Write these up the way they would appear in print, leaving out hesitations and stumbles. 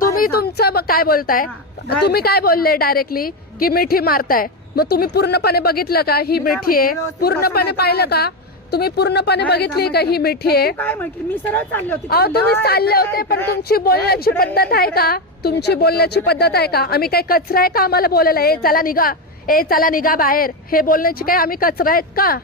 तुम्ही तुमचं काय बोलताय? तुम्ही काय बोलले डायरेक्टली की मिठी मारताय? मग तुम्ही पूर्णपणे बघितलं का ही मिठी आहे? पूर्णपणे पाहिलं का तुम्ही? पूर्णपणे बघितली का ही मिठी आहे? काय म्हटली? मी सरळ चालले होते. तुम्ही चालले होते, पण तुमची बोलण्याची पद्धत आहे का? तुमची बोलण्याची पद्धत आहे का? आम्ही काय कचरा आहे का आम्हाला बोलायला? ए चला निघा, ए चला निघा बाहेर, हे बोलण्याची काय आम्ही कचरा आहेत का?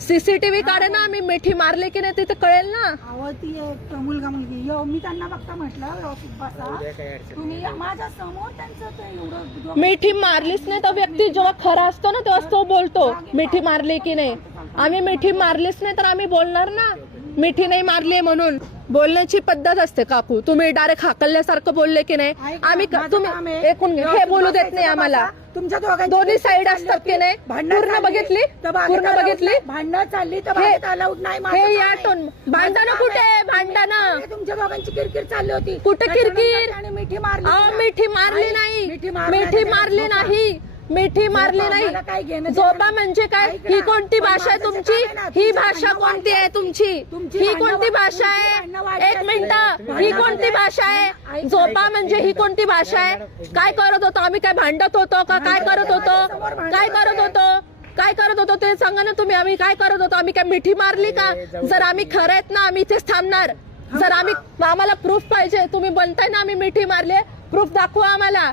सीसीटीव्ही काढे ना, आम्ही मिठी मारले की नाही तिथे कळेल ना. ती एक मुलगा मुलगी मी त्यांना बघता म्हटलं व्यवस्थित बसा, तुम्ही माझ्या समोर त्यांचं ते एवढं मिठी मारलीच नाही तर व्यक्ती जेव्हा खरा असतो ना तेव्हा तो बोलतो मिठी मारली की नाही. आम्ही मिठी मारलीच नाही तर आम्ही बोलणार ना मिठी नाही मारली म्हणून. बोलण्याची पद्धत असते काकू. तुम्ही डायरेक्ट हाकलल्यासारखं बोलले की नाही. आम्ही तुम्ही ऐकून हे बोलू देत नाही आम्हाला. तुमच्या दोन्ही साईड असतात की नाही. पूर्ण बघितली, पूर्ण बघितली. भांडणं चालली तर अलाउड नाही. हे या टोन भांडणं कुठे? भांडणं तुमच्या दोघांची किरकिर चालली होती. कुठे किरकिर? आणि मिठी मारली. मिठी मारली नाही, मिठी मारली नाही, मिठी मारली नाही. झोपा म्हणजे काय? ही कोणती भाषा आहे तुमची? ही भाषा कोणती आहे तुमची? ही कोणती भाषा आहे? एक मिनिट, ही कोणती भाषा आहे? झोपा म्हणजे ही कोणती भाषा आहे? काय करत होतो आम्ही? काय भांडत होतो का? काय करत होतो? काय करत होतो? काय करत होतो ते सांगा ना तुम्ही. आम्ही काय करत होतो? आम्ही काय मिठी मारली का? जर आम्ही खरं आहेत ना आम्ही इथेच थांबणार. जर आम्हाला प्रूफ पाहिजे. तुम्ही बनताय ना आम्ही मिठी मारली, प्रूफ दाखवा आम्हाला.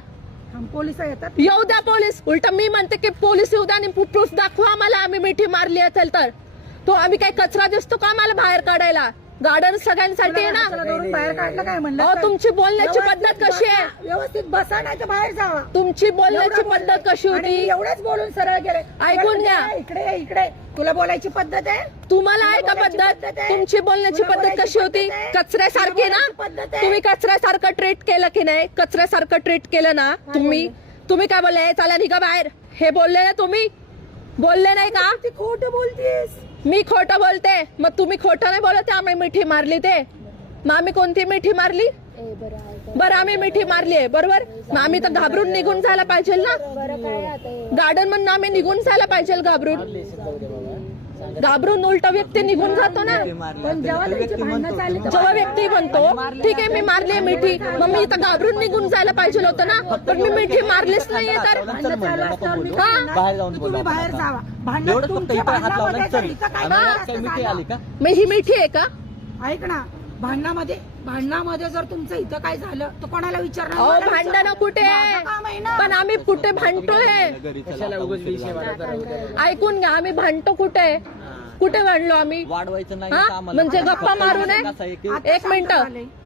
पोलिस येतात, येऊ द्या पोलीस. उलट मी म्हणते की पोलीस येऊ द्या आणि प्रूफ दाखवा आम्हाला आम्ही मिठी मारली असेल तर. तो आम्ही काय कचरा दिसतो का आम्हाला बाहेर काढायला? गार्डन सगळ्यांसाठी आहे ना. बाहेर काढलं काय म्हणलं? तुमची बोलण्याची पद्धत कशी आहे? व्यवस्थित बसा नाही तर बाहेर जावा. तुमची बोलण्याची पद्धत कशी होती? एवढंच बोलून सरळ गेले. ऐकून घ्या. इकडे इकडे तुला बोलायची पद्धत आहे? तुम्हाला आहे का पद्धत? तुमची बोलण्याची पद्धत कशी होती? कचऱ्यासारखी ना. तुम्ही कचऱ्यासारखं ट्रीट केलं की नाही? कचऱ्यासारखं ट्रीट केलं ना तुम्ही काय बोलले? चला निघा बाहेर, हे बोलले ना तुम्ही? बोलले नाही का? खोटं बोलतेस. मी खोटं बोलते? मग तुम्ही खोटं नाही बोलत आम्ही मिठी मारली ते. मग आम्ही कोणती मिठी मारली? बरं आम्ही मिठी मारली आहे बरोबर. मग आम्ही तर घाबरून निघून जायला पाहिजे ना. गार्डन म्हणून आम्ही निघून जायला पाहिजे घाबरून उलट व्यक्ती निघून जातो ना. पण जेव्हा व्यक्ती म्हणतो ठीक आहे मी मारली मिठी, मग मी तर घाबरून निघून जायला पाहिजे होतं ना. पण मी मिठी मारलीच नाहीये तर तुम्ही बाहेर जावा. मग ही मिठी आहे का? ऐक ना, भांडणामध्ये जर तुमचं इथं काय झालं तर कोणाला विचारणार? भांडणं कुठे आहे? पण आम्ही कुठे भांडतोय? ऐकून घ्या, आम्ही भांडतो कुठे? कुठे भांडलो आम्ही? वाढवायचं नाही म्हणजे गप्पा मारू नये. एक मिनिट,